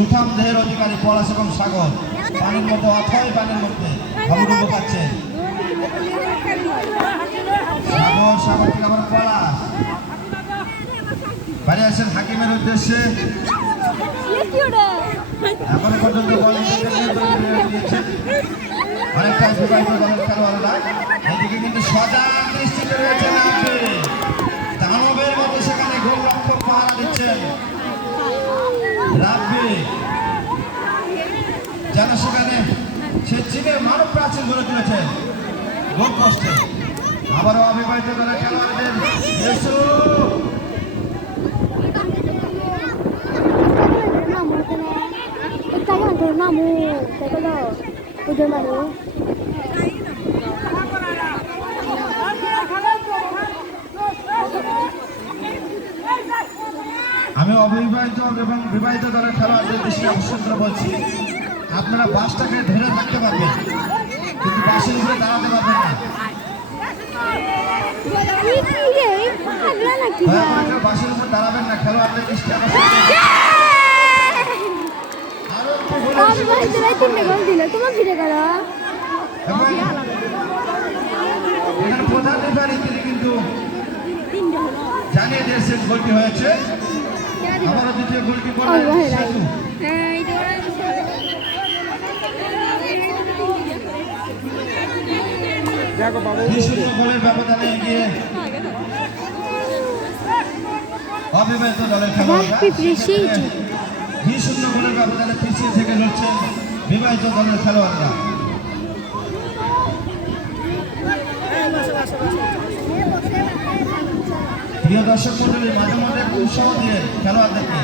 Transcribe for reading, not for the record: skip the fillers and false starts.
সুঠাম দেহের অধিকারী পলাশ এবং সাগর পানির মধ্যে অথয় পানির মধ্যে হাবুডুবু খাচ্ছে। সাগর সাগর থেকে আবার পলাশ বাড়ি আসেন হাকিমের উদ্দেশ্যে। এখনো পর্যন্ত অনেকটাই বিবাহিত দলের খেলোয়াড়রা। এদিকে কিন্তু সজাগ দৃষ্টিতে রয়েছেন দানবের মতো সেখানে গোলরক্ষক পাহারা দিচ্ছেন রাব্বি, যেন সেখানে সে চীনের মানব প্রাচীর গড়ে তুলেছেন গোল পোস্টে। আবারও অবিবাহিত দলের খেলোয়াড়দের আমি অবিবাহিত এবং বিবাহিত দলের খেলোয়াড়দের দৃষ্টি আকর্ষণ করে বলছি, আপনারা বাসটাকে ধরে থাকতে পারবেন কিন্তু বাসের উপরে দাঁড়াতে পারবেন না। বাসের উপর দাঁড়াবেন না, খেলোয়াড়দের দৃষ্টি আকর্ষণ প্রধান রেফারি তিনি কিন্তু জানিয়ে দিয়েছেন গোলটি হয়েছে। আবারও দ্বিতীয় গোলটি করলেন সাধু। গোলের ব্যবধানে এগিয়ে অবিবাহিত দলের খেলোয়াড়রা 2-0 গোলের ব্যবধানে পিছিয়ে থেকে লড়ছেন বিবাহিত দলের খেলোয়াড়রা। প্রিয় দর্শক মন্ডলী, মাঝে মাঝে উৎসাহ দিয়ে খেলোয়াড়দেরকে